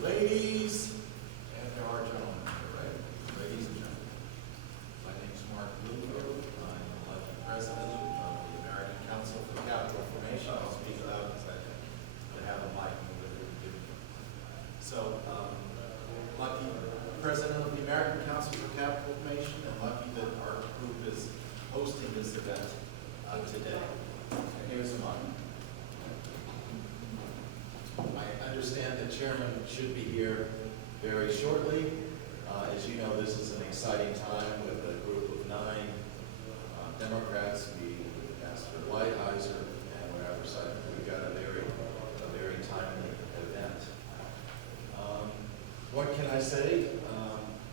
Ladies, and there are gentlemen here, right? Ladies and gentlemen. My name is Mark Bloomfield. I'm elected president of the American Council for Capital Formation. I'll speak loud because I have a mic with it. So, lucky president of the American Council for Capital Formation, and lucky that our group is hosting this event today. And here's the mic. I understand the chairman should be here very shortly. As you know, this is an exciting time with a group of 9 Democrats. We asked for Lighthizer and whatever, so I think we've got a very timely event. What can I say?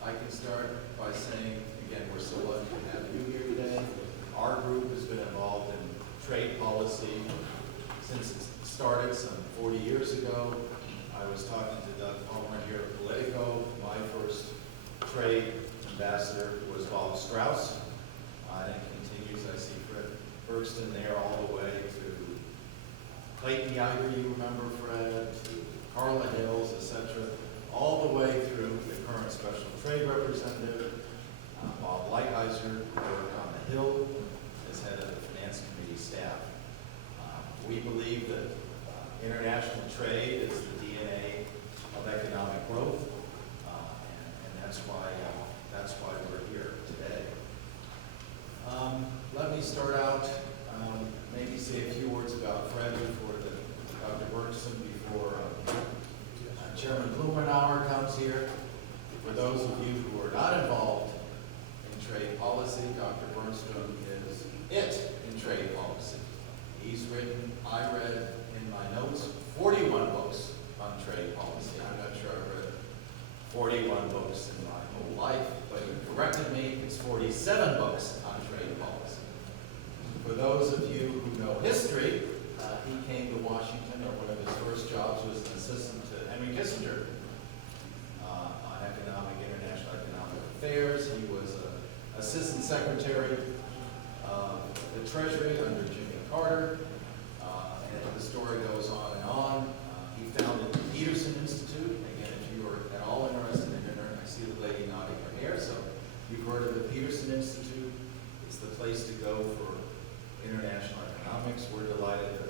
I can start by saying, again, we're so lucky to have you here today. Our group has been involved in trade policy since it started some 40 years ago. I was talking to Doug Palmer here at Politico. My first trade ambassador was Bob Strauss. And it continues. I see Fred Bergston there all the way to Clayton Geiger, you remember Fred, to Carla Hills, etc., all the way through the current special trade representative, Bob Lighthizer, worked on the Hill as head of the Finance Committee staff. We believe that international trade is the DNA of economic growth, and that's why we're here today. Let me start out, maybe say a few words about Fred before Dr. Bergson, before Chairman Blumenauer comes here. For those of you who are not involved in trade policy, Dr. Bernstrom is it in trade policy. He's written, I read in my notes, 41 books on trade policy. I'm not sure I've read 41 books in my whole life, but he corrected me, it's 47 books on trade policy. For those of you who know history, he came to Washington, or one of his first jobs was an assistant to Henry Kissinger on international economic affairs. He was assistant secretary of the Treasury under Jimmy Carter, and the story goes on and on. He founded the Peterson Institute. Again, if you are at all interested in I see the lady nodding her hair, so you've heard of the Peterson Institute. It's the place to go for international economics. We're delighted that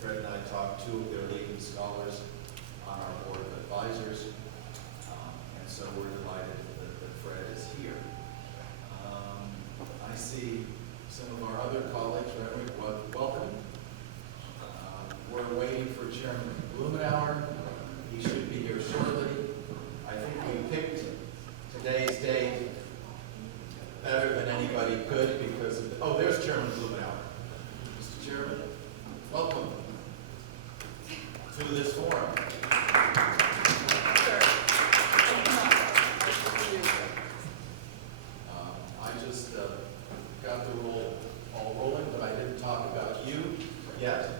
Fred and I talked to 2 of their leading scholars on our board of advisors, and so we're delighted that Fred is here. I see some of our other colleagues. Welcome. We're waiting for Chairman Blumenauer. He should be here shortly. I think we picked today's date better than anybody could because of, there's Chairman Blumenauer. Mr. Chairman, welcome to this forum. I just got the roll all rolling, but I didn't talk about you yet.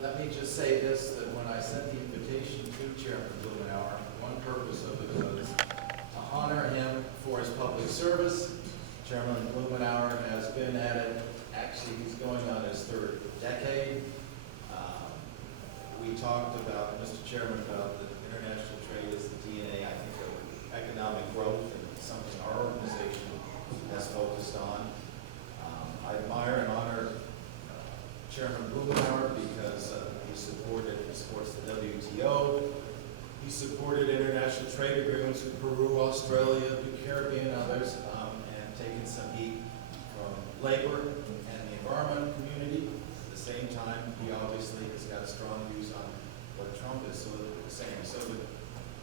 Let me just say this, that when I sent the invitation to Chairman Blumenauer, one purpose of it was to honor him for his public service. Chairman Blumenauer has been at it, actually he's going on his 3rd decade. We talked about, Mr. Chairman, about the international trade as the DNA, I think, of economic growth, and something our organization has focused on. I admire and honor Chairman Blumenauer because he supports the WTO. He supported international trade agreements with Peru, Australia, the Caribbean, and others, and taken some heat from labor and the environmental community. At the same time, he obviously has got strong views on what Trump is saying.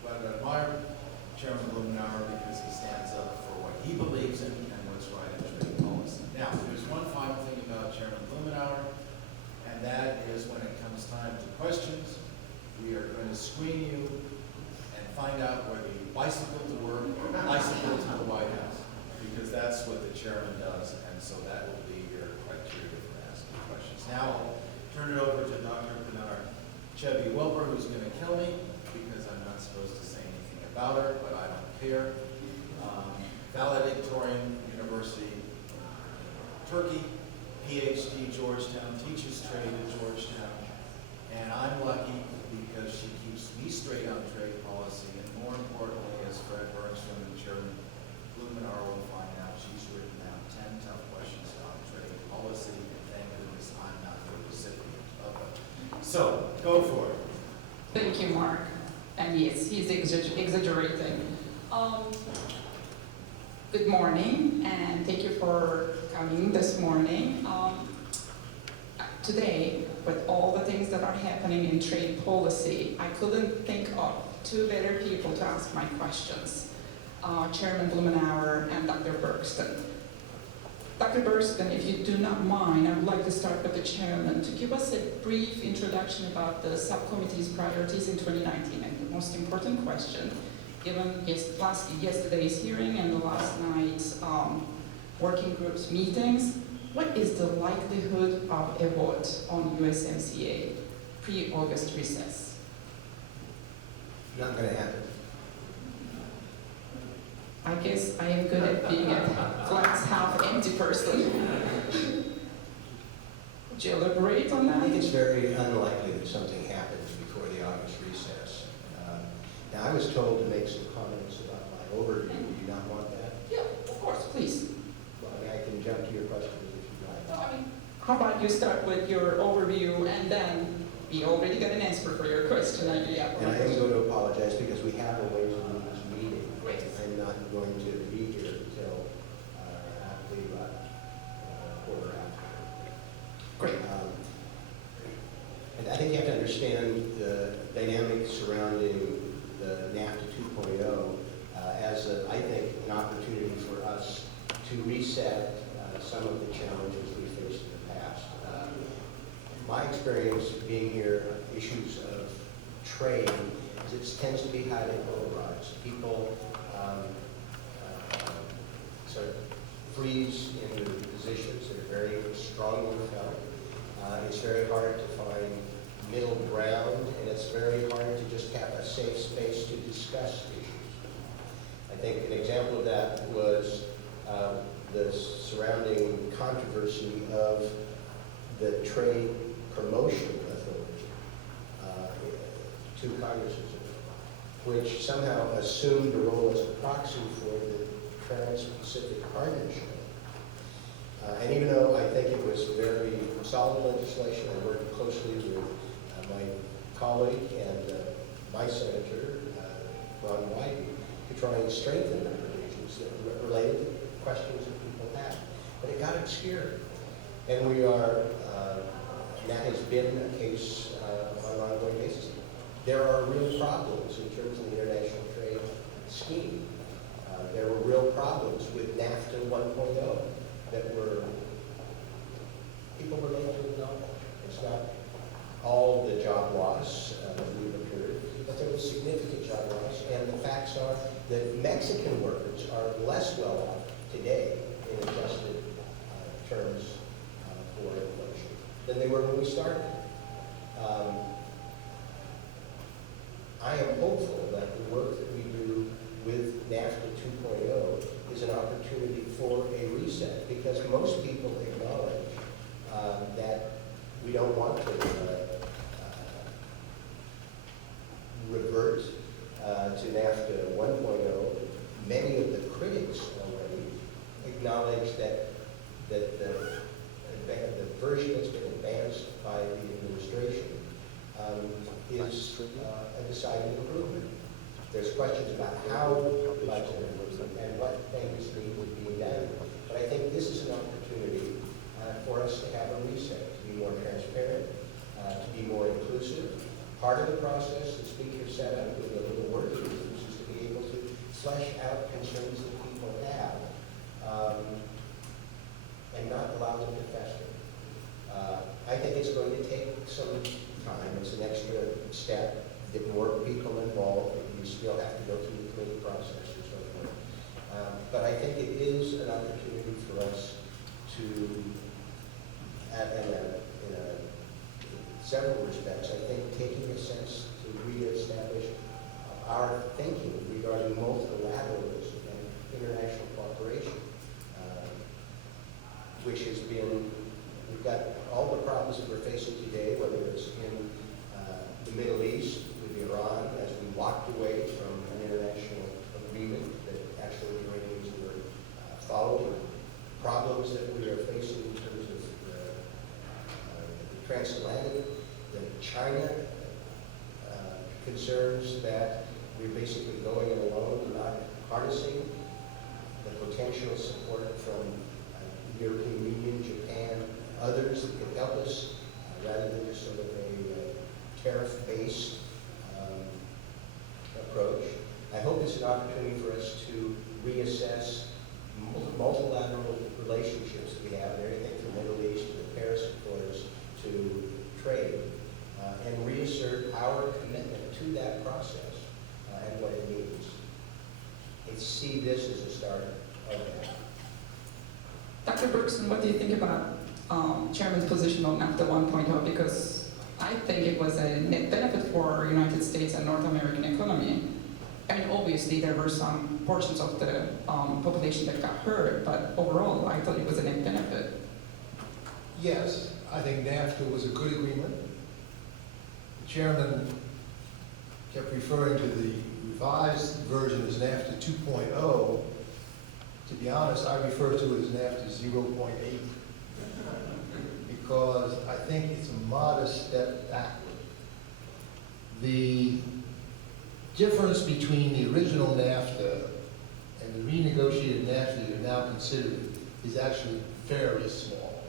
But I admire Chairman Blumenauer because he stands up for what he believes in and what's right in trade policy. Now, there's one final thing about Chairman Blumenauer, and that is when it comes time to questions, we are going to screen you and find out whether you bicycle to work or bicycle to the White House, because that's what the chairman does, and so that will be your criteria for asking questions. Now, I'll turn it over to Dr. Bernard Chevy Wilbur, who's going to kill me because I'm not supposed to say anything about her, but I don't care. Valedictorian, University, Turkey, PhD, Georgetown, teaches trade at Georgetown, and I'm lucky because she keeps me straight on trade policy, and more importantly, as Fred Bergstrom and Chairman Blumenauer will find out, she's written down 10 tough questions on trade policy, and thank goodness I'm not the recipient of it. So, go for it. Thank you, Mark. And yes, he's exaggerating. Good morning, and thank you for coming this morning. Today, with all the things that are happening in trade policy, I couldn't think of two better people to ask my questions, Chairman Blumenauer and Dr. Bergsten. Dr. Bergsten, if you do not mind, I would like to start with the chairman to give us a brief introduction about the subcommittee's priorities in 2019. And the most important question, given yesterday's hearing and the last night's working groups meetings, what is the likelihood of a vote on USMCA pre-August recess? Not going to happen. I guess I am good at being a glass half empty person. Would you elaborate on that? I think it's very unlikely that something happens before the August recess. Now, I was told to make some comments about my overview. Do you not want that? Yeah, of course, please. Well, I mean, I can jump to your questions if you like. No, I mean, how about you start with your overview and then we already got an answer for your question idea. And I am going to apologize because we have a Ways and Means meeting. Great. I'm not going to be here until after quarter after. Great. And I think you have to understand the dynamics surrounding the NAFTA 2.0 as, I think, an opportunity for us to reset some of the challenges we faced in the past. My experience being here, issues of trade, is it tends to be highly polarized. People sort of freeze in the positions that are very strongly felt. It's very hard to find middle ground, and it's very hard to just have a safe space to discuss issues. I think an example of that was the surrounding controversy of the Trade Promotion Authority, two Congresses ago, which somehow assumed a role as a proxy for the Trans-Pacific Partnership. And even though I think it was very solid legislation, I worked closely with my colleague and my senator, Ron Wyden, to try and strengthen the provisions that related to questions that people had. But it got obscured. And we are, and that has been a case on an ongoing basis. There are real problems in terms of the international trade scheme. There were real problems with NAFTA 1.0 that people were able to acknowledge. It's not all the job loss that we've occurred, but there was significant job loss, and the facts are that Mexican workers are less well off today in adjusted terms for inflation than they were when we started. I am hopeful that the work that we do with NAFTA 2.0 is an opportunity for a reset, because most people acknowledge that we don't want to revert to NAFTA 1.0. Many of the critics already acknowledge that the version that's been advanced by the administration is a decided improvement. There's questions about how much and what things need to be done. But I think this is an opportunity for us to have a reset, to be more transparent, to be more inclusive. Part of the process the speaker set up with the little working groups is to be able to flesh out concerns that people have and not allow them to fester. I think it's going to take some time. It's an extra step. Get more people involved. You still have to go through the committee process and so forth. But I think it is an opportunity for us to, in several respects, I think taking a sense to reestablish our thinking regarding multilateralism and international cooperation, which has been, we've got all the problems that we're facing today, whether it's in the the Middle East, with Iran, as we walked away from an international agreement that actually the Iranians were following, problems that we are facing in terms of the transatlantic, the China concerns that we're basically going it alone, not harnessing the potential support from European Union, Japan, others that can help us rather than just sort of a tariff-based approach. I hope it's an opportunity for us to reassess multilateral relationships that we have, everything from the Middle East to the Paris Accords to trade, and reassert our commitment to that process and what it means. And see this as a start of that. Dr. Bergson, what do you think about Chairman's position on NAFTA 1.0? Because I think it was a net benefit for United States and North American economy. I mean, obviously there were some portions of the population that got hurt, but overall I thought it was a net benefit. Yes, I think NAFTA was a good agreement. The chairman kept referring to the revised version as NAFTA 2.0. To be honest, I refer to it as NAFTA 0.8 because I think it's a modest step backward. The difference between the original NAFTA and the renegotiated NAFTA that you're now considering is actually very small.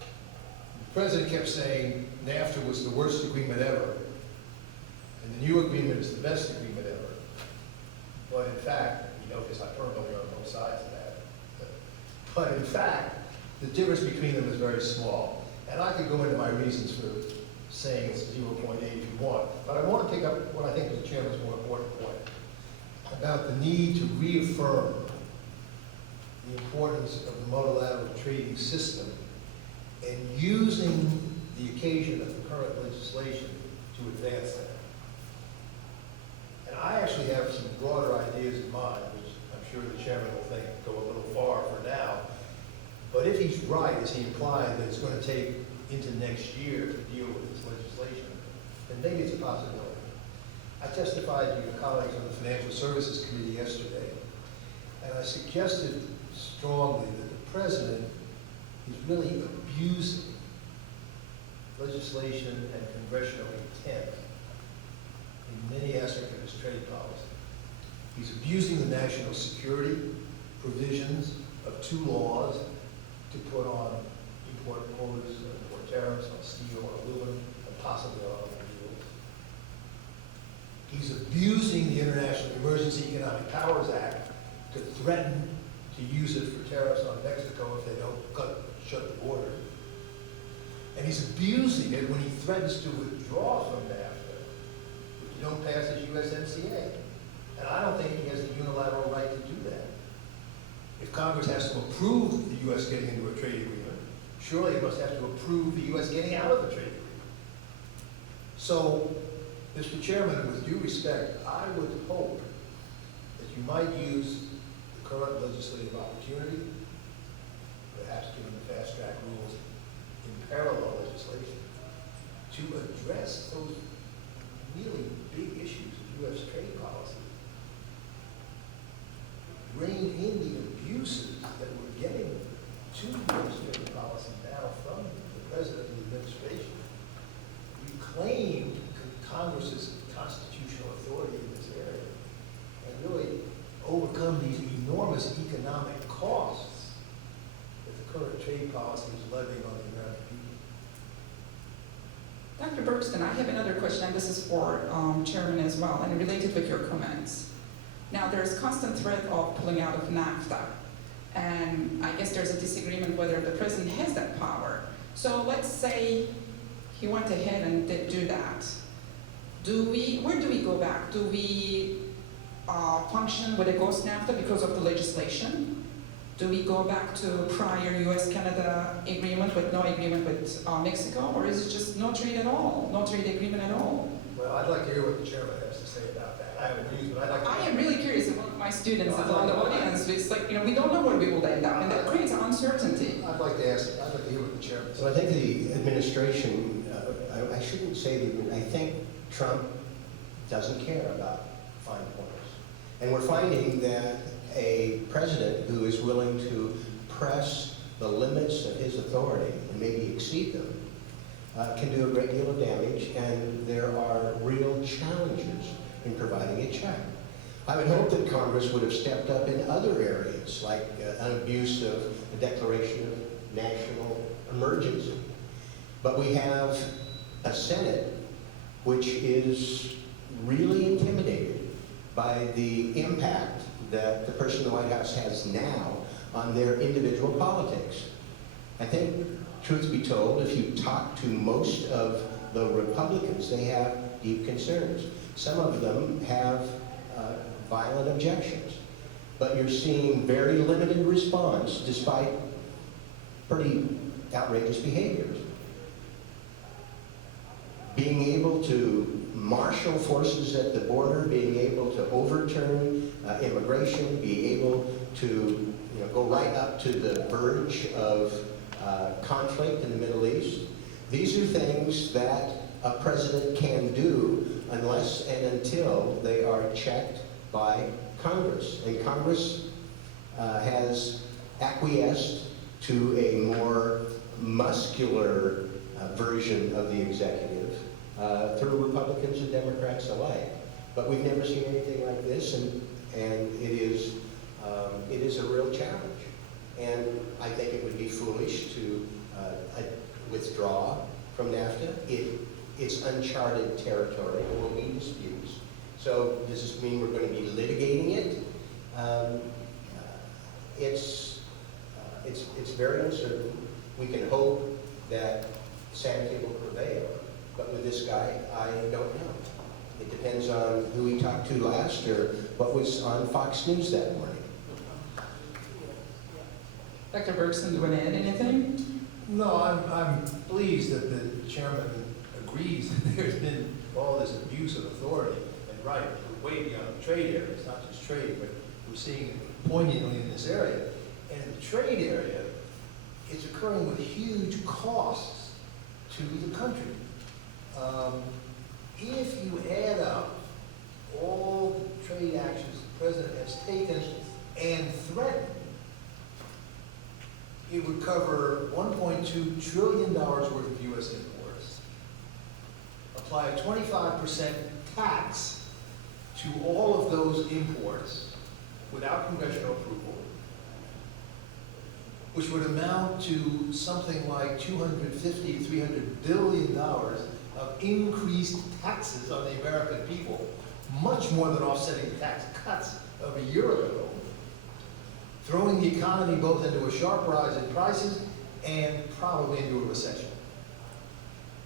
The president kept saying NAFTA was the worst agreement ever, and the new agreement is the best agreement ever. But in fact, you know, because hyperbole on both sides of that, but in fact, the difference between them is very small. And I could go into my reasons for saying it's 0.8 if you want, but I want to pick up what I think is the chairman's more important point about the need to reaffirm the importance of the multilateral trading system and using the occasion of the current legislation to advance that. And I actually have some broader ideas in mind, which I'm sure the chairman will think go a little far for now. But if he's right, as he implied, that it's going to take into next year to deal with this legislation, then maybe it's a possibility. I testified to your colleagues on the Financial Services Committee yesterday, and I suggested strongly that the president is really abusing legislation and congressional intent in many aspects of his trade policy. He's abusing the national security provisions of two laws to put on import quotas, import tariffs on steel, on aluminum, and possibly on automobiles. He's abusing the International Emergency Economic Powers Act to threaten to use it for tariffs on Mexico if they don't shut the border. And he's abusing it when he threatens to withdraw from NAFTA if you don't pass his USMCA. And I don't think he has the unilateral right to do that. If Congress has to approve the U.S. getting into a trade agreement, surely it must have to approve the U.S. getting out of the trade agreement. So, Mr. Chairman, with due respect, I would hope that you might use the current legislative opportunity, perhaps given the fast-track rules in parallel legislation, to address those really big issues of U.S. trade policy. Rein in the abuses that we're getting to U.S. trade policy now from the President and the administration. Reclaim Congress's constitutional authority in this area and really overcome these enormous economic costs that the current trade policy is levying on the American people. Dr. Bergson, I have another question, and this is for Chairman as well, and related with your comments. Now, there's constant threat of pulling out of NAFTA, and I guess there's a disagreement whether the president has that power. So let's say he went ahead and did do that. Where do we go back? Do we function with a ghost NAFTA because of the legislation? Do we go back to prior US-Canada agreement with no agreement with Mexico, or is it just no trade at all, no trade agreement at all? Well, I'd like to hear what the chairman has to say about that. I haven't used, but I'd like to. I am really curious about my students and on the audience. It's like, we don't know where we will end up, and that creates uncertainty. I'd like to hear what the chairman says. So I think the administration, I shouldn't say I think Trump doesn't care about fine points. And we're finding that a president who is willing to press the limits of his authority and maybe exceed them can do a great deal of damage, and there are real challenges in providing a check. I would hope that Congress would have stepped up in other areas, like an abuse of the declaration of national emergency. But we have a Senate which is really intimidated by the impact that the person in the White House has now on their individual politics. I think, truth be told, if you talk to most of the Republicans, they have deep concerns. Some of them have violent objections. But you're seeing very limited response despite pretty outrageous behaviors. Being able to marshal forces at the border, being able to overturn immigration, being able to go right up to the verge of conflict in the Middle East. These are things that a president can do unless and until they are checked by Congress. And Congress has acquiesced to a more muscular version of the executive through Republicans and Democrats alike. But we've never seen anything like this, and it is a real challenge. And I think it would be foolish to withdraw from NAFTA. It's uncharted territory. There will be disputes. So does this mean we're going to be litigating it? It's very uncertain. We can hope that sanity will prevail. But with this guy, I don't know. It depends on who he talked to last or what was on Fox News that morning. Dr. Bergson, do you want to add anything? No, I'm pleased that the chairman agrees that there's been all this abuse of authority. And right, we're way beyond the trade area. It's not just trade, but we're seeing it poignantly in this area. And in the trade area, it's occurring with huge costs to the country. If you add up all the trade actions the president has taken and threatened, it would cover $1.2 trillion worth of U.S. imports, apply a 25% tax to all of those imports without congressional approval, which would amount to something like $250 to $300 billion of increased taxes on the American people, much more than offsetting the tax cuts of a year ago, throwing the economy both into a sharp rise in prices and probably into a recession.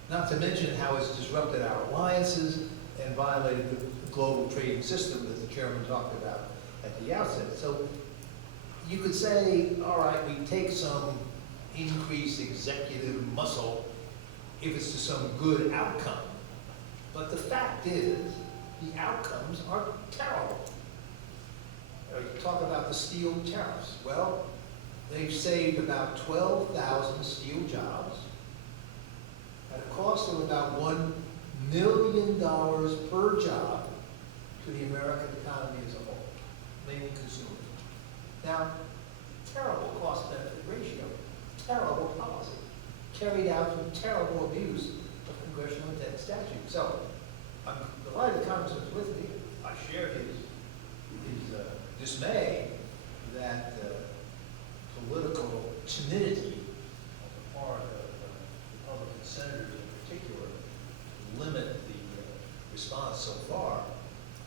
Not to mention how it's disrupted our alliances and violated the global trading system that the chairman talked about at the outset. So you could say, all right, we take some increased executive muscle if it's to some good outcome. But the fact is, the outcomes are terrible. You talk about the steel tariffs. Well, they've saved about 12,000 steel jobs at a cost of about $1 million per job to the American economy as a whole, mainly consumers. Now, terrible cost-benefit ratio, terrible policy, carried out through terrible abuse of congressional intent statute. So, I'm delighted the Congressman's with me. I share his dismay that political timidity on the part of Republican senators in particular limit the response so far.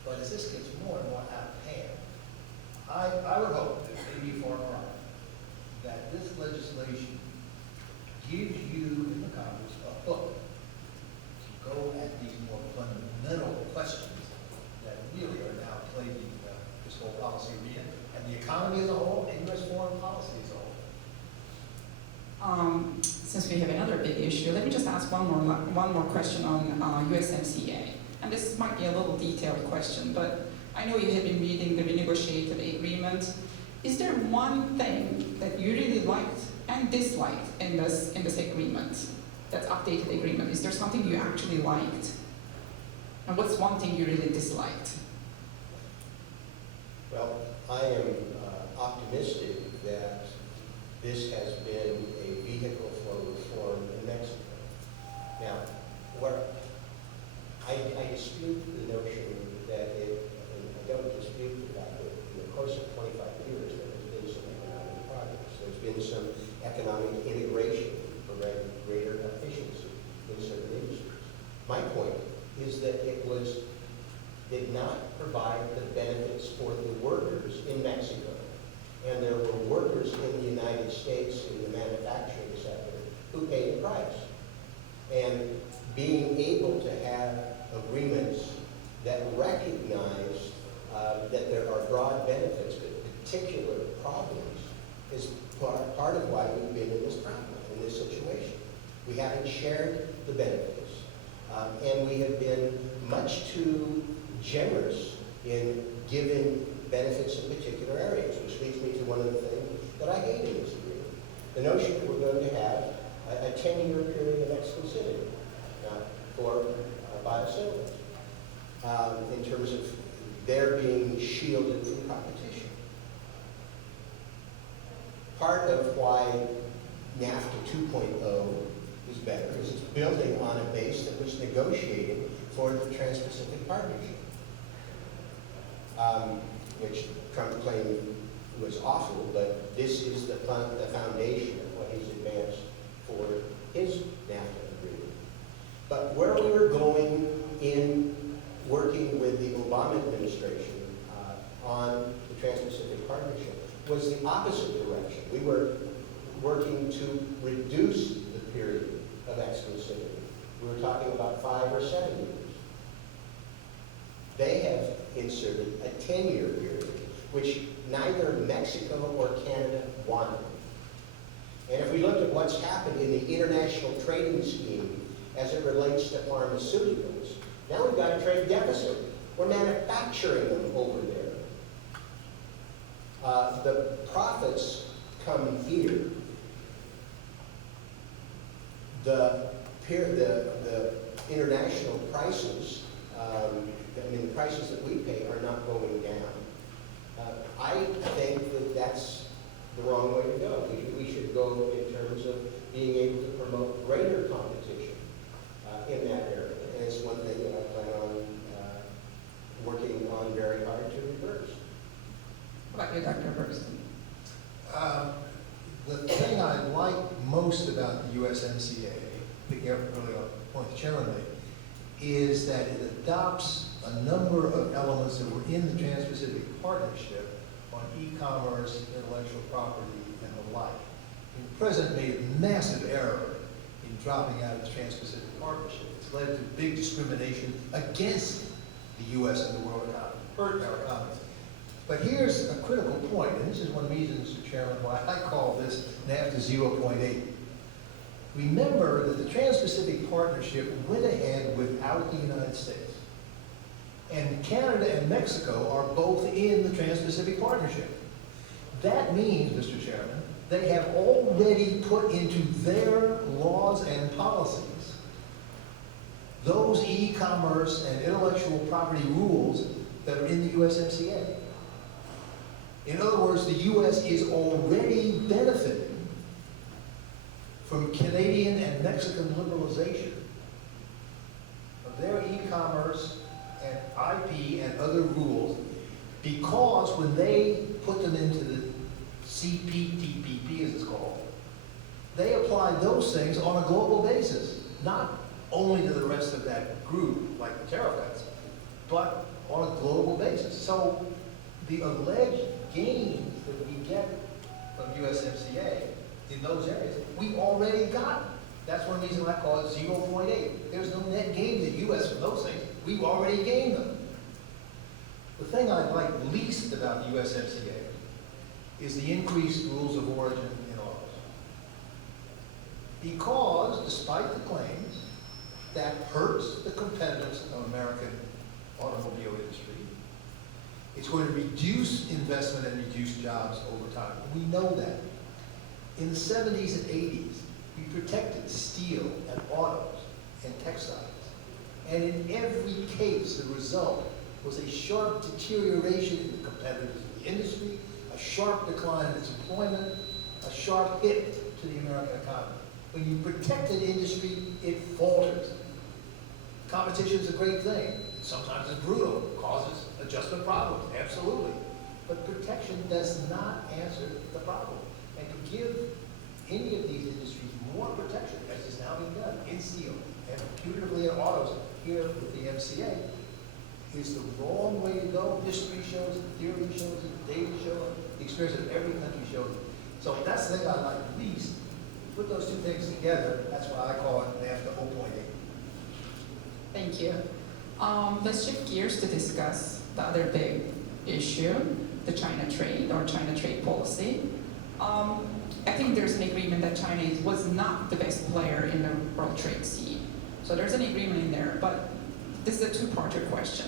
But as this gets more and more out of hand, I would hope, that maybe far cry, that this legislation gives you in the Congress a hook to go at these more fundamental questions that really are now plaguing this whole policy arena, and the economy as a whole, and U.S. foreign policy as a whole. Since we have another big issue, let me just ask one more question on USMCA. And this might be a little detailed question, but I know you have been reading the renegotiated agreement. Is there one thing that you really liked and disliked in this agreement, that updated agreement? Is there something you actually liked? And what's one thing you really disliked? Well, I am optimistic that this has been a vehicle for reform in Mexico. Now, where I dispute the notion that and I don't dispute the fact that in the course of 25 years, there has been some economic progress. There's been some economic integration for greater efficiency in certain industries. My point is that it did not provide the benefits for the workers in Mexico. And there were workers in the United States in the manufacturing sector who paid the price. And being able to have agreements that recognize that there are broad benefits but particular problems is part of why we've been in this problem, in this situation. We haven't shared the benefits, and we have been much too generous in giving benefits in particular areas, which leads me to one of the things that I hate in this agreement. The notion that we're going to have a 10-year period of exclusivity for biosimilars in terms of their being shielded from competition. Part of why NAFTA 2.0 is better is it's building on a base that was negotiated for the Trans-Pacific Partnership, which Trump claimed was awful, but this is the foundation of what he's advanced for his NAFTA agreement. But where we were going in working with the Obama administration on the Trans-Pacific Partnership was the opposite direction. We were working to reduce the period of exclusivity. We were talking about 5 or 7 years. They have inserted a 10-year period, which neither Mexico or Canada wanted. And if we look at what's happened in the international trading scheme as it relates to pharmaceuticals, now we've got a trade deficit. We're manufacturing them over there. The profits come here. The international prices, the prices that we pay are not going down. I think that that's the wrong way to go. We should go in terms of being able to promote greater competition in that area. And it's one thing that I plan on working on very hard to reverse. What about you, Dr. Bergsten? The thing I like most about the USMCA, picking up earlier on the point the chairman made, is that it adopts a number of elements that were in the Trans-Pacific Partnership on e-commerce, intellectual property, and the like. And the President made a massive error in dropping out of the Trans-Pacific Partnership. It's led to big discrimination against the U.S. and the world economy, hurt our economy. But here's a critical point, and this is one reason, Mr. Chairman, why I call this NAFTA 0.8. Remember that the Trans-Pacific Partnership went ahead without the United States. And Canada and Mexico are both in the Trans-Pacific Partnership. That means, Mr. Chairman, they have already put into their laws and policies those e-commerce and intellectual property rules that are in the USMCA. In other words, the U.S. is already benefiting from Canadian and Mexican liberalization of their e-commerce and IP and other rules, because when they put them into the CPTPP, as it's called, they apply those things on a global basis, not only to the rest of that group, like the tariff cuts, but on a global basis. So the alleged gains that we get from USMCA in those areas, we already got. That's one reason I call it 0.8. There's no net gain to the U.S. from those things. We've already gained them. The thing I like least about the USMCA is the increased rules of origin in autos. Because, despite the claims, that hurts the competitiveness of American automobile industry. It's going to reduce investment and reduce jobs over time. We know that. In the 70s and 80s, we protected steel and autos and textiles. And in every case, the result was a sharp deterioration in the competitiveness of the industry, a sharp decline in its employment, a sharp hit to the American economy. When you protect an industry, it falters. Competition is a great thing. Sometimes it's brutal, causes adjustment problems, absolutely. But protection does not answer the problem. And to give any of these industries more protection, as is now being done in steel and putatively in autos here with the MCA, is the wrong way to go. History shows it, theory shows it, data shows it, the experience of every country shows it. So that's the thing I like least. Put those two things together, that's why I call it NAFTA 0.8. Thank you. Let's shift gears to discuss the other big issue, the China trade or China trade policy. I think there's an agreement that China was not the best player in the world trade scene. So there's an agreement in there, but this is a two-parter question.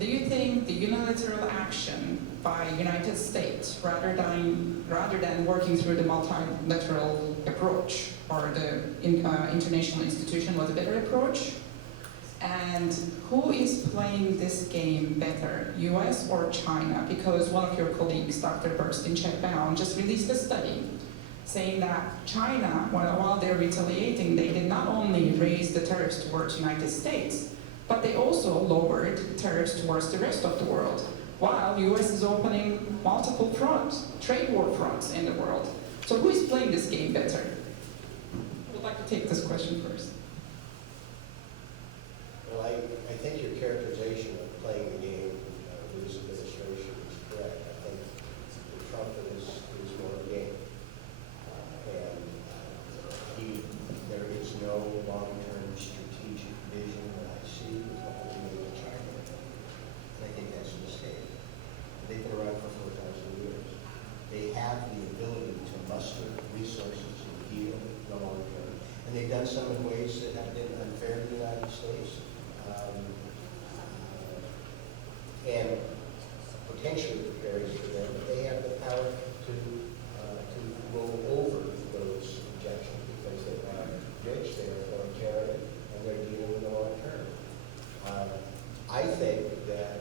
Do you think the unilateral action by United States, rather than working through the multilateral approach or the international institution, was a better approach? And who is playing this game better, US or China? Because one of your colleagues, Dr. Burstein Checkbound, just released a study saying that China, while they're retaliating, they did not only raise the tariffs towards the United States, but they also lowered tariffs towards the rest of the world, while US is opening multiple fronts, trade war fronts in the world. So who is playing this game better? I would like to take this question first. Well, I think your characterization of playing the game of this administration is correct. I think the Trump is more game. There is no long-term strategic vision that I see with what we're doing in China. And I think that's a mistake. They've been around for 4,000 years. They have the ability to muster resources and deal in the long term. And they've done some in ways that have been unfair to the United States. And potentially preparing for them, but they have the power to roll over those objections because they are rich, they are authoritarian, and they're dealing in the long term. I think that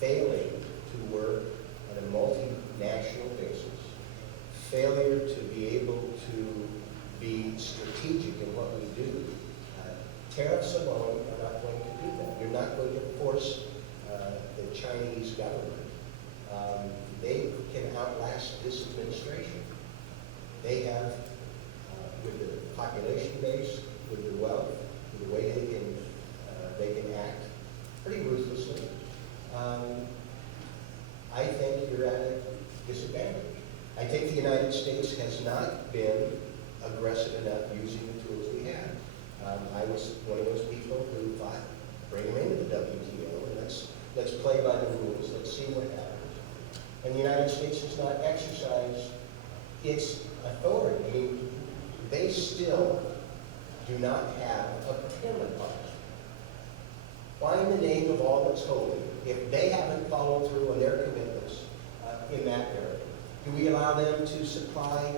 failing to work on a multinational basis, failure to be able to be strategic in what we do, tariffs alone are not going to do that. You're not going to force the Chinese government. They can outlast this administration. They have, with the population base, with the wealth, with the way they can act pretty ruthlessly. I think you're at a disadvantage. I think the United States has not been aggressive enough using the tools we have. I was one of those people who thought, bring them into the WTO, and let's play by the rules, let's see what happens. And the United States has not exercised its authority. I mean, they still do not have a procurement policy. Why in the name of all that's holy, if they haven't followed through on their commitments in that area, do we allow them to supply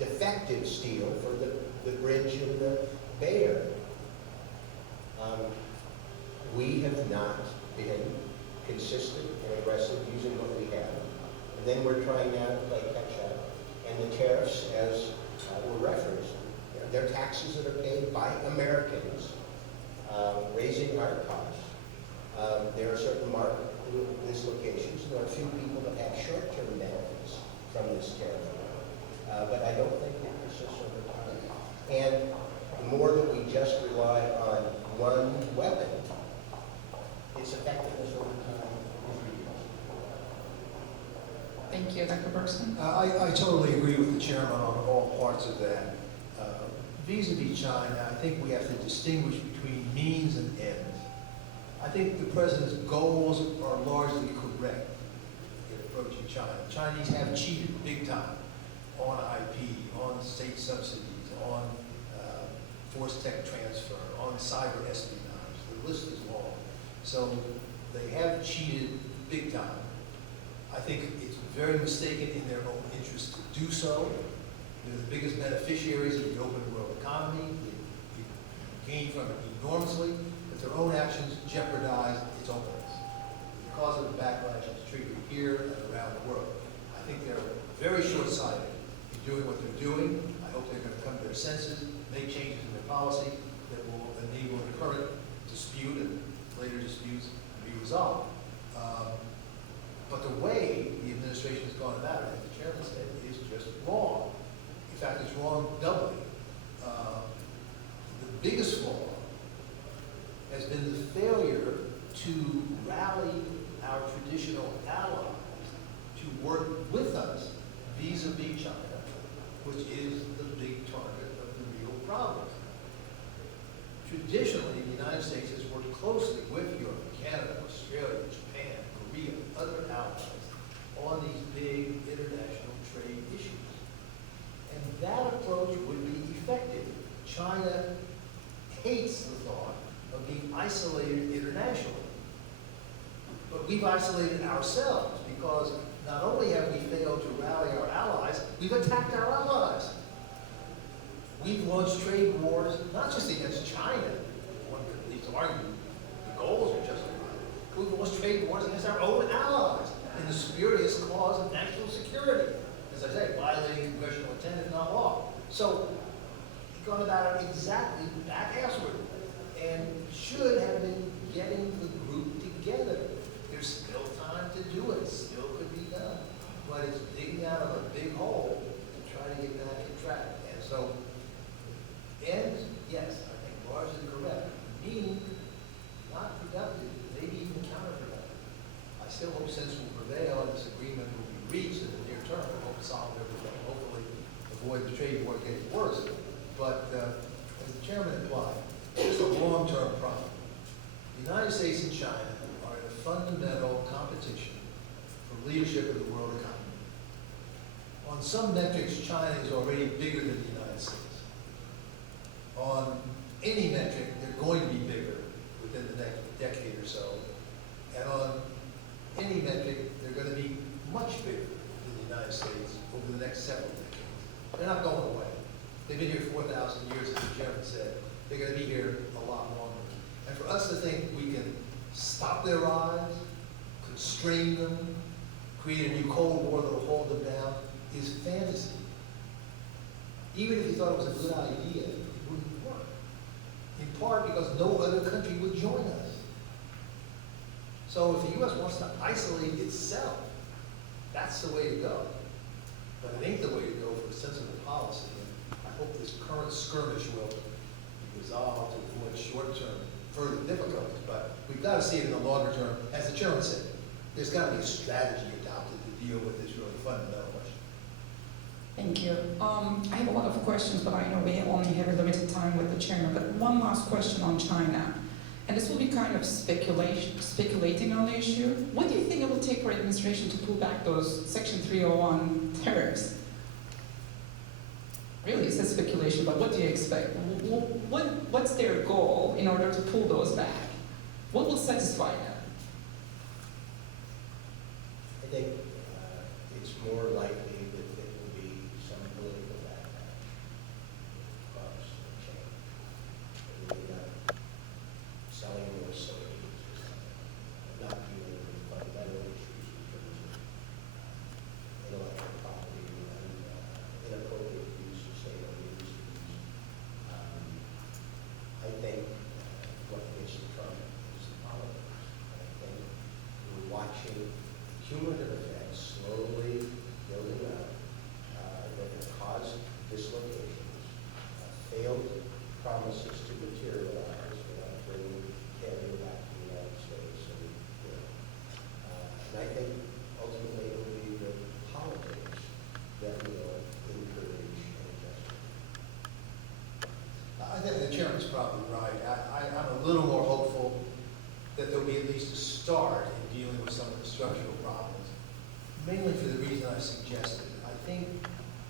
defective steel for the bridge in the Bay Area? We have not been consistent and aggressive using what we have. And then we're trying now to play catch up. And the tariffs, as were referenced, they're taxes that are paid by Americans, raising our costs. There are certain market dislocations, and there are a few people that have short-term benefits from this tariff. But I don't think it persists over time. And the more that we just rely on one weapon, its effectiveness over time is reduced. Thank you, Dr. Bergson. I totally agree with the chairman on all parts of that. Vis-a-vis China, I think we have to distinguish between means and ends. I think the president's goals are largely correct in approaching China. Chinese have cheated big time on IP, on state subsidies, on forced tech transfer, on cyber espionage. The list is long. So they have cheated big time. I think it's very mistaken in their own interest to do so. They're the biggest beneficiaries of the open world economy. They gain from it enormously, but that their own actions jeopardize its openness because of the backlash it's triggered here and around the world. I think they're very short-sighted in doing what they're doing. I hope they're going to come to their senses, make changes in their policy that will enable the current dispute and later disputes to be resolved. But the way the administration has gone about it, as the chairman said, is just wrong. In fact, it's wrong doubly. The biggest flaw has been the failure to rally our traditional allies to work with us vis-a-vis China, which is the big target of the real problem. Traditionally, the United States has worked closely with Europe, Canada, Australia, Japan, Korea, other allies on these big international trade issues. And that approach would be effective. China hates the thought of being isolated internationally. But we've isolated ourselves because not only have we failed to rally our allies, we've attacked our allies. We've launched trade wars, not just against China. One could at least argue the goals are justified. We've launched trade wars against our own allies in the spurious cause of national security. As I say, violating congressional intent is not law. So, we've gone about it exactly back-assward and should have been getting the group together. There's still time to do it. It still could be done. But it's digging out of a big hole and trying to get back on track. And so, yes, I think largely correct, meaning not productive, maybe even counterproductive. I still hope sense will prevail and this agreement will be reached in the near term. I hope to solve everything, hopefully avoid the trade war getting worse. But as the chairman implied, it's a long-term problem. The United States and China are in a fundamental competition for leadership of the world economy. On some metrics, China is already bigger than the United States. On any metric, they're going to be bigger within the next decade or so. And on any metric, they're going to be much bigger than the United States over the next several decades. They're not going away. They've been here 4,000 years, as the chairman said. They're going to be here a lot longer. And for us to think we can stop their rise, constrain them, create a new Cold War that will hold them down, is fantasy. Even if you thought it was a good idea, it wouldn't work. In part because no other country would join us. So if the U.S. wants to isolate itself, that's the way to go. But it ain't the way to go for a sensible policy. And I hope this current skirmish will be resolved to avoid short-term further difficulties. But we've got to see it in the longer term. As the chairman said, there's got to be a strategy adopted to deal with this really fundamental question. Thank you. I have a lot of questions, but I know we only have a limited time with the chairman. But one last question on China. And this will be kind of speculating on the issue. What do you think it will take for administration to pull back those Section 301 tariffs? Really, it's a speculation, but what do you expect? What's their goal in order to pull those back? What will satisfy them? I think it's more likely that there will be some political backlash across the chain. Maybe not selling more soybeans or something, not dealing with fundamental issues in terms of intellectual property and inappropriate use of state-owned industries. I think what gets in Trump is the politics. I think we're watching cumulative effects slowly building up that have caused dislocations, failed promises to materialize without bringing carrier back to the United States. And I think ultimately it will be the politics that will encourage an adjustment. I think the chairman's probably right. I'm a little more hopeful that there'll be at least a start in dealing with some of the structural problems, mainly for the reason I suggested. I think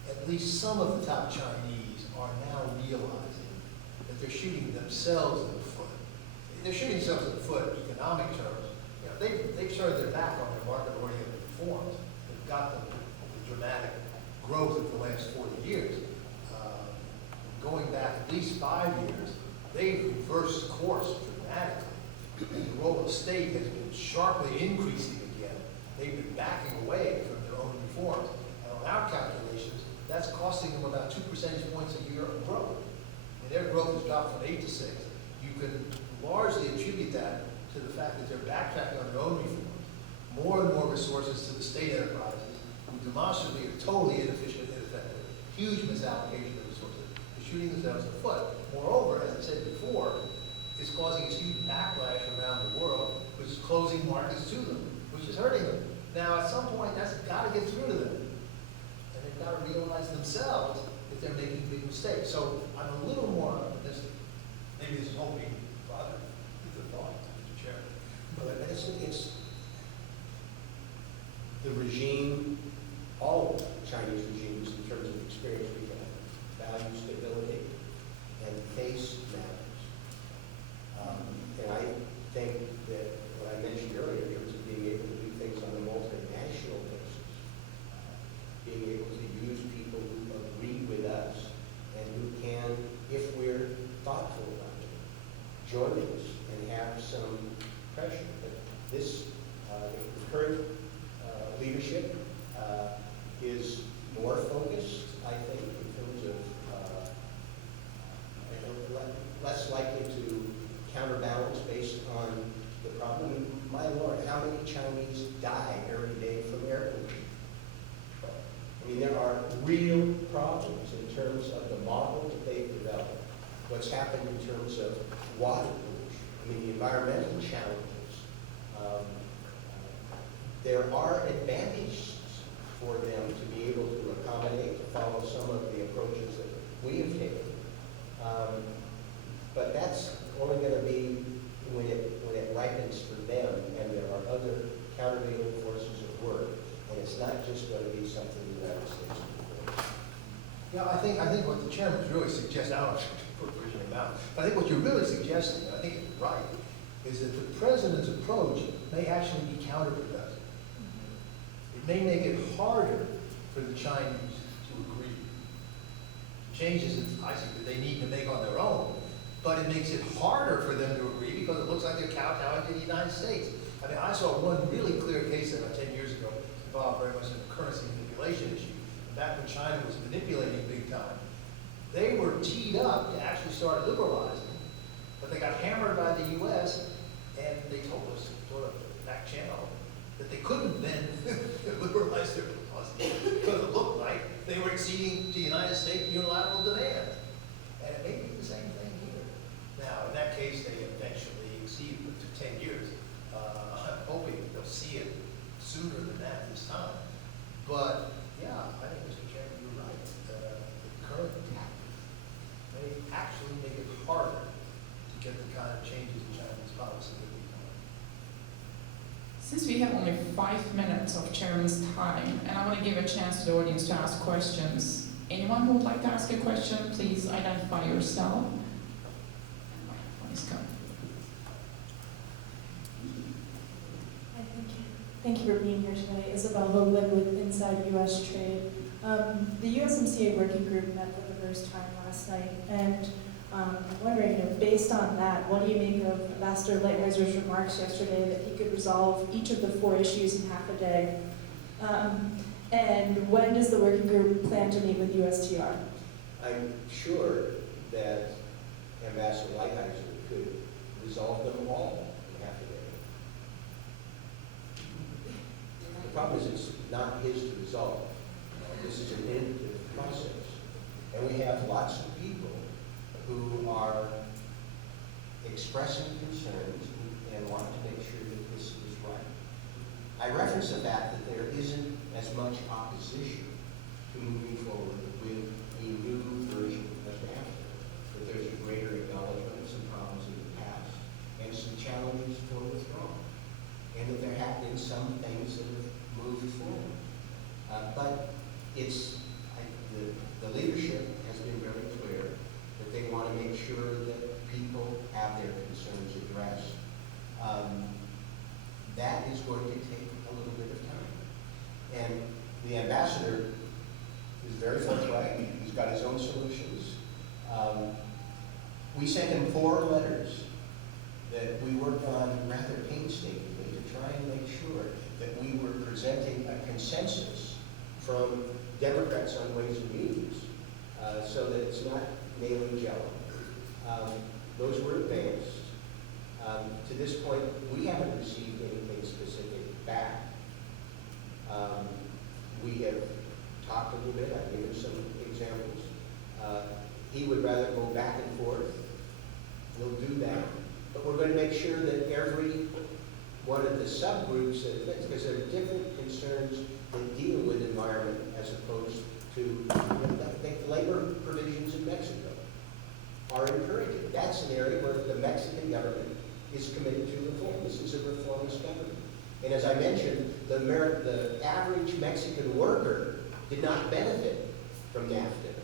at least some of the top Chinese are now realizing that they're shooting themselves in the foot. They're shooting themselves in the foot in economic terms. You know, they've turned their back on their market-oriented reforms. They've got the dramatic growth of the last 40 years. Going back at least 5 years, they've reversed course dramatically. And the role of the state has been sharply increasing again. They've been backing away from their own reforms. And on our calculations, that's costing them about 2 percentage points a year of growth. And their growth has dropped from 8 to 6. You can largely attribute that to the fact that they're backtracking on their own reforms. More and more resources to the state enterprises, who demonstrably are totally inefficient and ineffective. Huge misallocation of resources. They're shooting themselves in the foot. Moreover, as I said before, it's causing a huge backlash around the world, which is closing markets to them, which is hurting them. Now, at some point, that's got to get through to them. And they've got to realize themselves that they're making big mistakes. So I'm a little more optimistic. Maybe this is hoping rather than the thought, Mr. Chairman. But it's the regime, all Chinese regimes in terms of experience we have, value stability and face matters. And I think that what I mentioned earlier in terms of being able to do things on a multinational basis, being able to use people who agree with us and who can, if we're thoughtful about it, join us and have some pressure. But this the current leadership is more focused, I think, in terms of less likely to counterbalance based on the problem. My Lord, how many Chinese die every day from air pollution? I mean, there are real problems in terms of the model that they've developed. What's happened in terms of water pollution. I mean, the environmental challenges. There are advantages for them to be able to accommodate, to follow some of the approaches that we have taken. But that's only going to be when it ripens for them, and there are other countervailing forces at work, and it's not just going to be something the United States can do. Yeah, I think what the chairman is really suggesting, I don't know if to put words in your mouth, but I think what you're really suggesting, and I think it's right, is that the president's approach may actually be counterproductive. It may make it harder for the Chinese to agree. Changes that I see that they need to make on their own, but it makes it harder for them to agree because it looks like they're kowtowing to the United States. I mean, I saw one really clear case about 10 years ago involved very much in the currency manipulation issue. Back when China was manipulating big time, they were teed up to actually start liberalizing, but they got hammered by the U.S. and they told us, sort of back channel, that they couldn't then liberalize their policy because it looked like they were exceeding the United States unilateral demand. And it may be the same thing here. Now, in that case, they eventually exceeded it to 10 years. I'm hoping they'll see it sooner than that this time. But, yeah, I think, Mr. Chairman, you're right. The current tactics may actually make it harder to get the kind of changes in Chinese policy that we want. Since we have only 5 minutes of chairman's time, and I want to give a chance to the audience to ask questions. Anyone who would like to ask a question, please identify yourself. Please come. Hi, thank you for being here today. Isabel Hoagland with Inside U.S. Trade. The USMCA working group met for the first time last night, and I'm wondering, based on that, what do you make of Ambassador Lighthizer remarks yesterday that he could resolve each of the 4 issues in half a day? And when does the working group plan to meet with USTR? I'm sure that Ambassador Lighthizer could resolve them all in half a day. The problem is it's not his to resolve. This is an iterative process. And we have lots of people who are expressing concerns and want to make sure that this is right. I reference the fact that there isn't as much opposition to moving forward with a new version of NAFTA, that there's a greater acknowledgement of some problems in the past and some challenges for withdrawal, and that there have been some things that have moved forward. But the leadership has been very clear that they want to make sure that people have their concerns addressed. That is going to take a little bit of time. And the ambassador is very forthright. He's got his own solutions. We sent him 4 letters that we worked on rather painstakingly to try and make sure that we were presenting a consensus from Democrats on Ways and Means, so that it's not nailing jello. Those were advanced. To this point, we haven't received anything specific back. We have talked a little bit, I've given some examples. He would rather go back and forth. We'll do that. But we're going to make sure that every one of the subgroups that fits, because there are different concerns that deal with environment as opposed to, I think, labor provisions in Mexico are encouraging. That's an area where the Mexican government is committed to reform. This is a reformist government. And as I mentioned, the average Mexican worker did not benefit from NAFTA.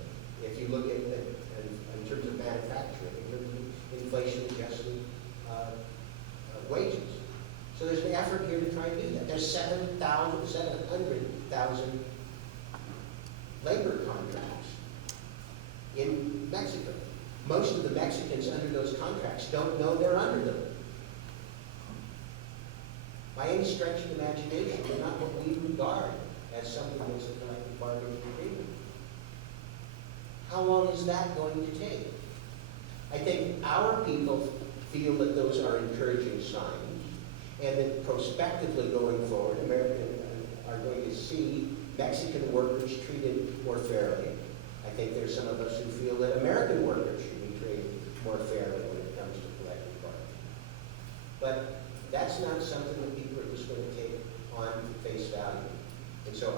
If you look at in terms of manufacturing, in terms of inflation-adjusted wages. So there's an effort here to try and do that. There's 700,000 labor contracts in Mexico. Most of the Mexicans under those contracts don't know they're under them. By any stretch of imagination, they're not what we regard as something that's a collective bargaining agreement. How long is that going to take? I think our people feel that those are encouraging signs, and that prospectively going forward, Americans are going to see Mexican workers treated more fairly. I think there's some of us who feel that American workers should be treated more fairly when it comes to collective bargaining. But that's not something that people are just going to take on face value. And so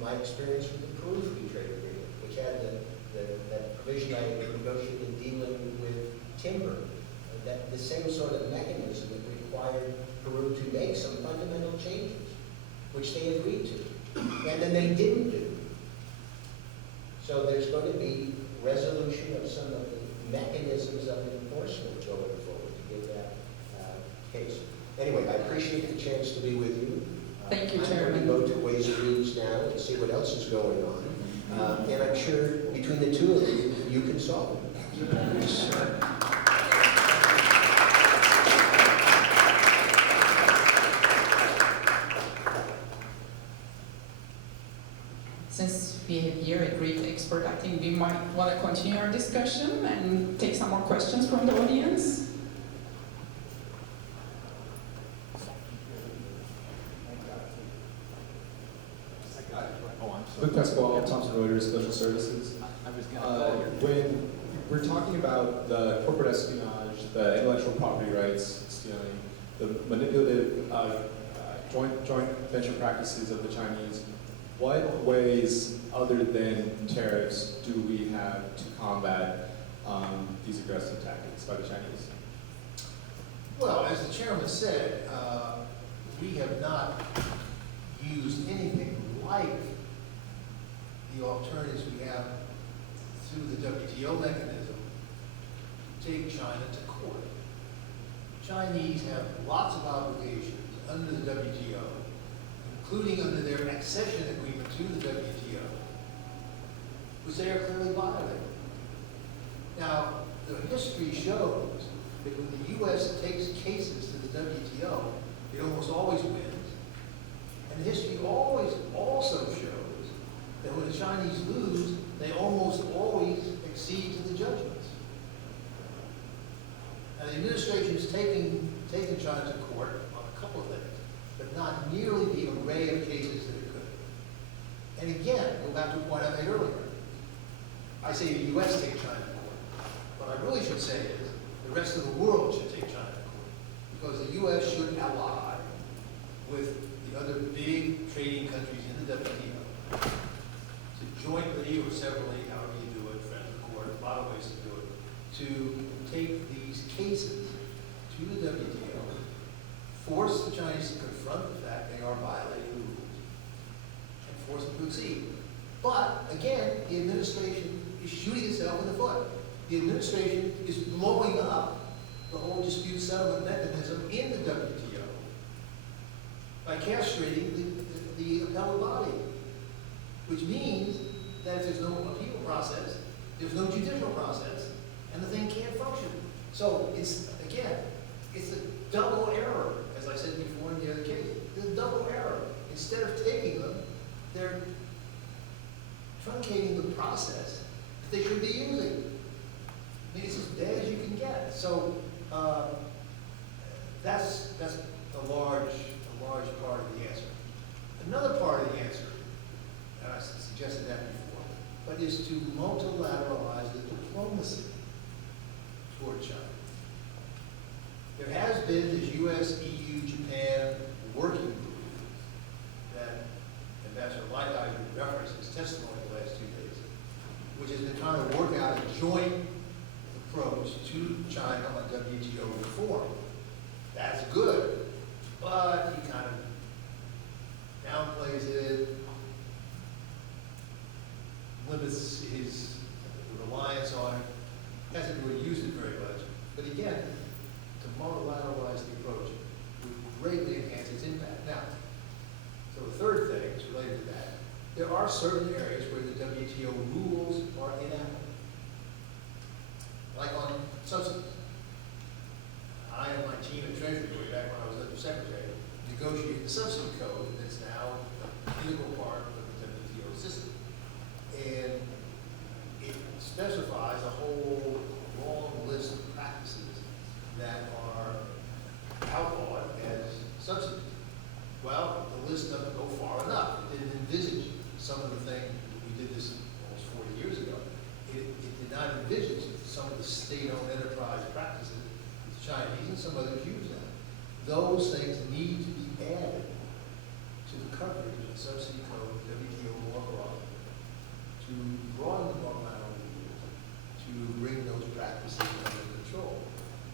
my experience with the Peru Free Trade Agreement, which had that provision I negotiated in dealing with timber, that the same sort of mechanism that required Peru to make some fundamental changes, which they agreed to, and then they didn't do. So there's going to be resolution of some of the mechanisms of enforcement going forward to get that case. Anyway, I appreciate the chance to be with you. Thank you, I'm Chairman. going to go to Ways and Means now and see what else is going on. And I'm sure between the two of you, you can solve it. Sure. Since we have here a great expert, I think we might want to continue our discussion and take some more questions from the audience. Luke Pasquale, Thomson Reuters Social Services. When we're talking about the corporate espionage, the intellectual property rights stealing, the manipulative joint venture practices of the Chinese, what ways other than tariffs do we have to combat these aggressive tactics by the Chinese? Well, as the chairman said, we have not used anything like the alternatives we have through the WTO mechanism to take China to court. Chinese have lots of obligations under the WTO, including under their accession agreement to the WTO, which they are clearly violating. Now, the history shows that when the U.S. takes cases to the WTO, it almost always wins. And history always also shows that when the Chinese lose, they almost always accede to the judgments. Now, the administration has taken China to court on a couple of things, but not nearly the array of cases that it could. And again, go back to a point I made earlier. I say the U.S. take China to court. What I really should say is the rest of the world should take China to court, because the U.S. should ally with the other big trading countries in the WTO to jointly or separately, however you do it, friends of the court, a lot of ways to do it, to take these cases to the WTO, force the Chinese to confront the fact they are violating the rules, and force them to accede. But again, the administration is shooting itself in the foot. The administration is blowing up the whole dispute settlement mechanism in the WTO by castrating the appellate body, which means that if there's no appeal process, there's no judicial process, and the thing can't function. So it's, again, it's a double error, as I said before in the other case. It's a double error. Instead of taking them, they're truncating the process that they should be using. I mean, it's as bad as you can get. So that's a large part of the answer. Another part of the answer, and I suggested that before, but is to multilateralize the diplomacy toward China. There has been this U.S., EU, Japan working group that Ambassador Lighthizer referenced his testimony the last 2 days, which has been trying to work out a joint approach to China on WTO reform. That's good, but he kind of downplays it, limits his reliance on it, hasn't really used it very much. But again, to multilateralize the approach would greatly enhance its impact. Now, so the third thing is related to that. There are certain areas where the WTO rules are inapplicable, like on subsidies. I and my team at Treasury, way back when I was Undersecretary, negotiated the subsidy code that's now an integral part of the WTO system. And it specifies a whole long list of practices that are outlawed as subsidies. Well, the list doesn't go far enough. It didn't envisage some of the things, we did this almost 40 years ago. It did not envisage some of the state-owned enterprise practices that the Chinese and some others use now. Those things need to be added to the coverage of the subsidy code, WTO more broadly, to broaden the multilateral rules, to bring those practices under control.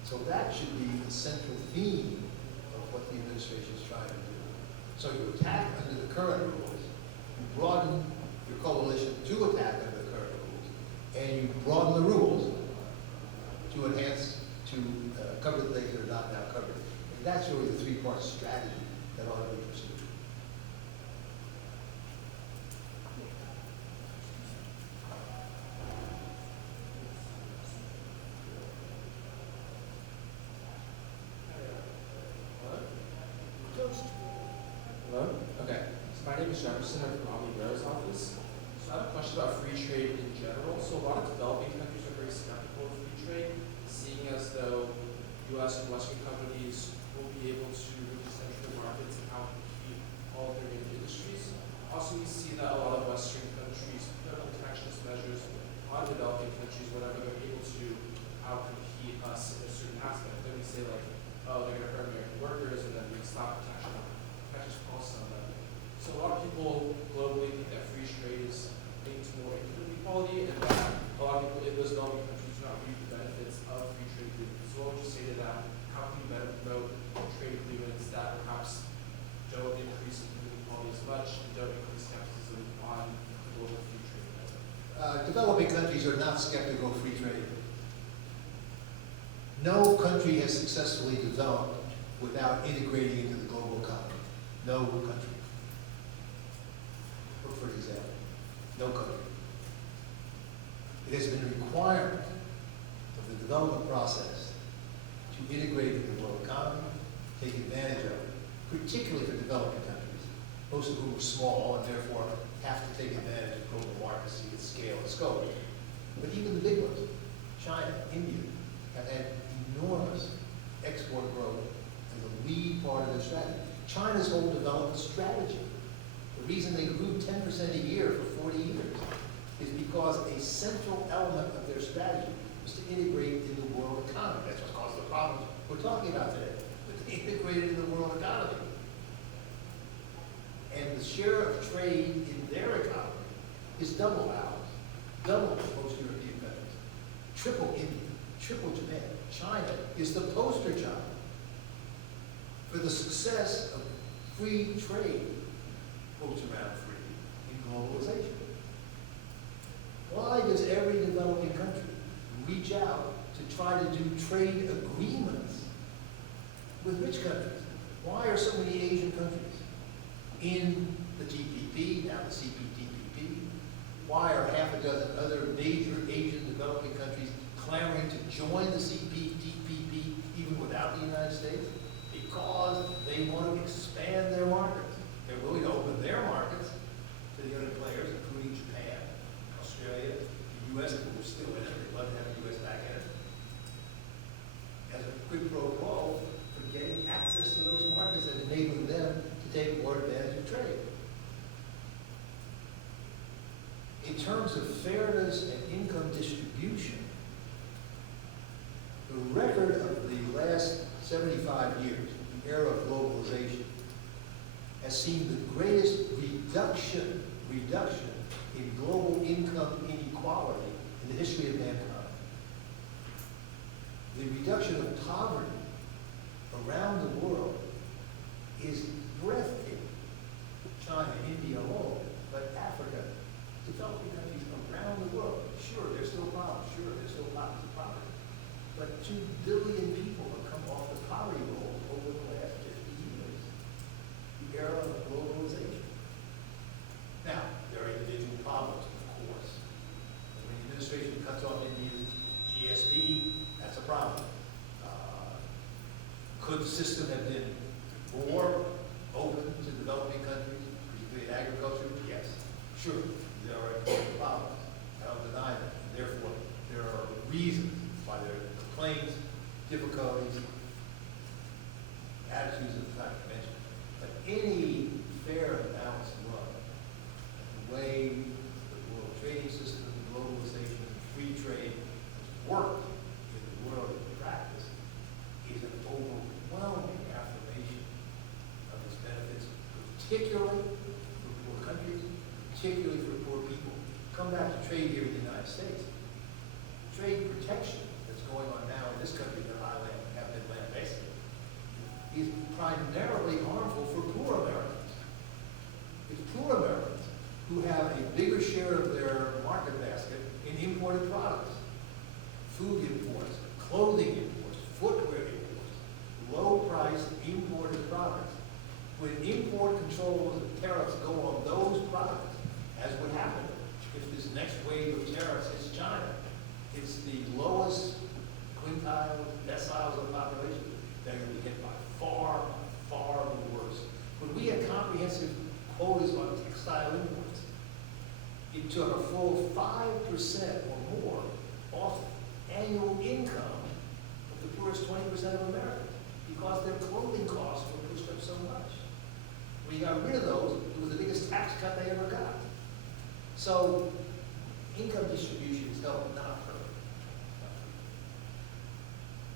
So that should be the central theme of what the administration is trying to do. So you attack under the current rules, you broaden your coalition to attack under the current rules, and you broaden the rules to enhance, to cover the things that are not now covered. And that's really the three-part strategy that ought to be pursued. Hello? Okay. So my name is Jefferson. I'm from Ami Bear's office. So I have a question about free trade in general. So a lot of developing countries are very skeptical of free trade, seeing as though U.S. and Western companies will be able to reach central markets and outcompete all of their main industries. Also, we see that a lot of Western countries put protectionist measures on developing countries whenever they're able to outcompete us in a certain aspect. Then we say like, oh, they're going to hurt American workers, and then we stop protection. On them. So a lot of people globally think that free trade is linked to more income inequality, and that a lot of people in those developing countries do not reap the benefits of free trade agreements. So what would you say to that? How can you promote trade agreements that perhaps don't increase income inequality as much and don't increase skepticism on global free trade? Developing countries are not skeptical of free trade. No country has successfully developed without integrating into the global economy. No country. Look for example. No country. It has been a requirement of the development process to integrate into the world economy, take advantage of it, particularly for developing countries, most of whom are small and therefore have to take advantage of global markets to get scale and scope. But even the big ones, China, India, have had enormous export growth as a lead part of their strategy. China's whole development strategy, the reason they grew 10% a year for 40 years, is because a central element of their strategy was to integrate in the world economy. That's what caused the problems we're talking about today. But they integrated in the world economy. And the share of trade in their economy is double ours, double most European countries, triple India, triple Japan. China is the poster child for the success of free trade, quotes around free, in globalization. Why does every developing country reach out to try to do trade agreements with rich countries? Why are so many Asian countries in the TPP, now the CPTPP? why are half a dozen other major Asian developing countries clamoring to join the CPTPP even without the United States? Because they want to expand their markets. They're willing to open their markets to the other players, including Japan, Australia, the U.S., who are still in it. They'd love to have the U.S. back in it. As a quid pro quo for getting access to those markets and enabling them to take more advantage of trade. In terms of fairness and income distribution, the record of the last 75 years, the era of globalization, has seen the greatest reduction in global income inequality in the history of mankind. The reduction of poverty around the world is breathtaking. China, India alone, but Africa, developing countries around the world. Sure, there's still problems. Sure, there's still pockets of poverty. But 2 billion people have come off the poverty roll over the last 50 years. The era of globalization. Now, there are individual problems, of course. When the administration cuts off India's GSP, that's a problem. Could the system have been more open to developing countries, particularly in agriculture? Yes. Sure, there are important problems. I don't deny that. And therefore, there are reasons why there are complaints, difficulties, attitudes of the kind I mentioned. But any fair and balanced look at the way the world trading system, globalization, free trade has worked in the world of practice is an overwhelming affirmation of its benefits, particularly for poor countries, particularly for poor people. Come back to trade here in the United States. Trade protection that's going on now in this country that I have been land-based is primarily harmful for poor Americans. It's poor Americans who have a bigger share of their market basket in imported products. Food imports, clothing imports, footwear imports, low-priced imported products. When import controls and tariffs go on those products, as would happen if this next wave of tariffs hits China, it's the lowest quintile deciles of the population that are going to be hit by far, far the worst. When we had comprehensive quotas on textile imports, it took a full 5% or more off annual income of the poorest 20% of Americans because their clothing costs were pushed up so much. When you got rid of those, it was the biggest tax cut they ever got. So income distribution is helped, not hurt.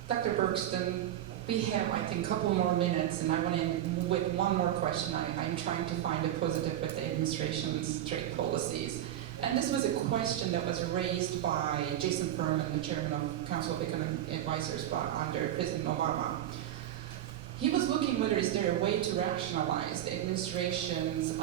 Dr. Bergston, we have, I think, a couple more minutes, and I want to end with one more question. I'm trying to find a positive with the administration's trade policies. And this was a question that was raised by Jason Furman, the chairman of Council of Economic Advisors under President Obama. He was looking whether is there a way to rationalize the administration's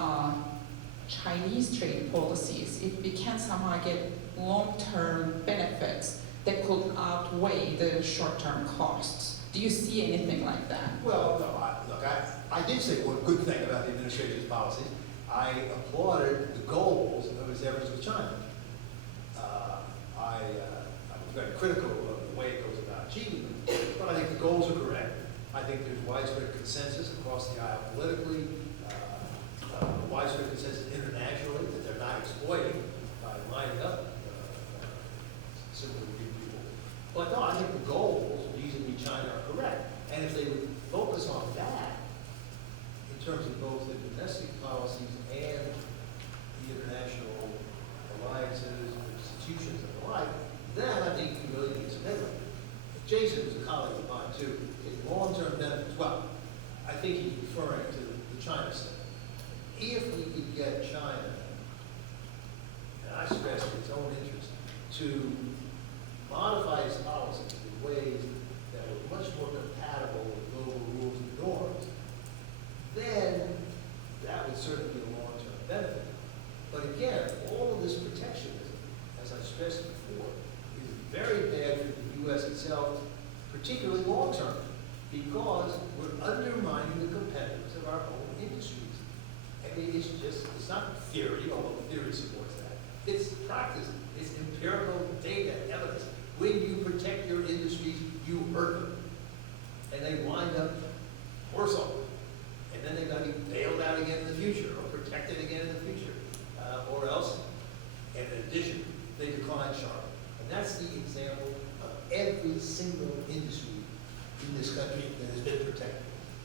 Chinese trade policies if we can somehow get long-term benefits that could outweigh the short-term costs. Do you see anything like that? Well, no, I did say one good thing about the administration's policies. I applauded the goals of its efforts with China. I was very critical of the way it goes about achieving them, but I think the goals are correct. I think there's widespread consensus across the aisle politically, widespread consensus internationally that they're not exploiting by lining up similar people. But no, I think the goals vis-a-vis China are correct. And if they would focus on that in terms of both the domestic policies and the international alliances, institutions, and the like, then I think you really need some headway. Jason was a colleague of mine too. In long-term benefits, well, I think he's referring to the China stuff. If we could get China, and I stress its own interest, to modify its policies in ways that were much more compatible with global rules and norms, then that would certainly be a long-term benefit. But again, all of this protectionism, as I stressed before, is very bad for the U.S. itself, particularly long-term, because we're undermining the competitiveness of our own industries. I mean, it's not theory, although theory supports that. It's practice, it's empirical data, evidence. When you protect your industries, you hurt them. And they wind up worse off. And then they're gonna be bailed out again in the future, or protected again in the future. Or else, and in addition, they decline sharp. And that's the example of every single industry in this country that has been protected.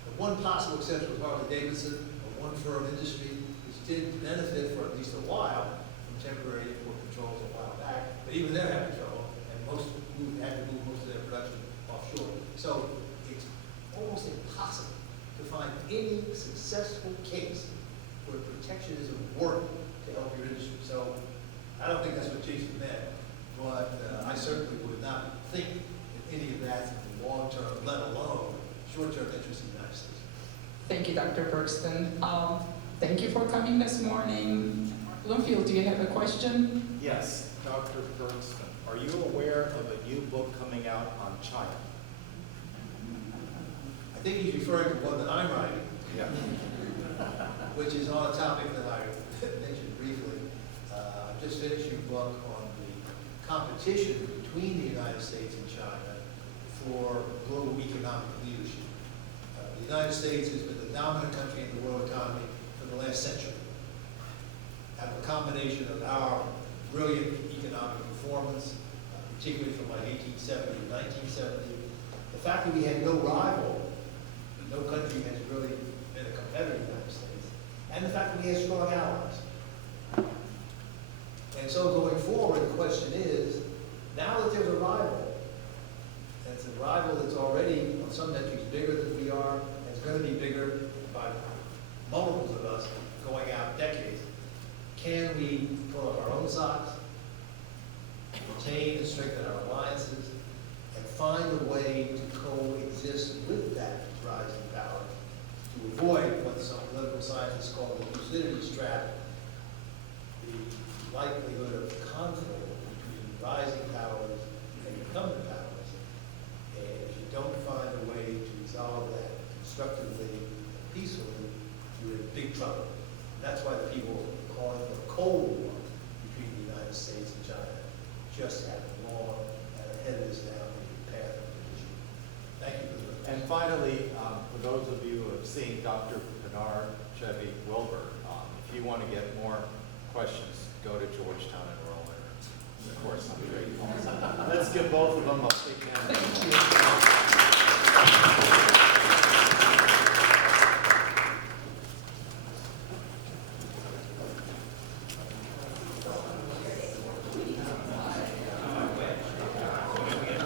The one possible exception was Harley-Davidson, a one-firm industry, which did benefit for at least a while from temporary import controls a while back, but even they're having trouble, and had to move most of their production offshore. So it's almost impossible to find any successful case where protectionism worked to help your industry. So I don't think that's what Jason meant, but I certainly would not think that any of that in the long term, let alone short-term interest in the United States. Thank you, Dr. Bergston. Thank you for coming this morning. Bloomfield, do you have a question? Yes, Dr. Bergston, are you aware of a new book coming out on China? I think he's referring to one that I'm writing, Yeah. which is on a topic that I mentioned briefly. I'm just finishing a book on the competition between the United States and China for global economic leadership. The United States has been the dominant country in the world economy for the last century. Out of a combination of our brilliant economic performance, particularly from like 1870 to 1970, the fact that we had no rival, no country has really been a competitor in the United States, and the fact that we had strong allies. And so going forward, the question is, now that there's a rival, and it's a rival that's already on some metrics bigger than we are, and it's going to be bigger by multiples of us going out decades, can we pull up our own socks, retain and strengthen our alliances, and find a way to coexist with that rising power to avoid what some political scientists call the Thucydides trap, the likelihood of conflict between rising powers and incumbent powers. And if you don't find a way to resolve that constructively and peacefully, you're in big trouble. That's why the people calling for a Cold War between the United States and China just haven't long and are headed us down the path of division. Thank you for the And finally, for those of you who have seen Dr. Bernard Chevy Wilbur, if you want to get more questions, go to Georgetown Enrollment. Of course, I'm great. Let's give both of them a big hand. Thank you.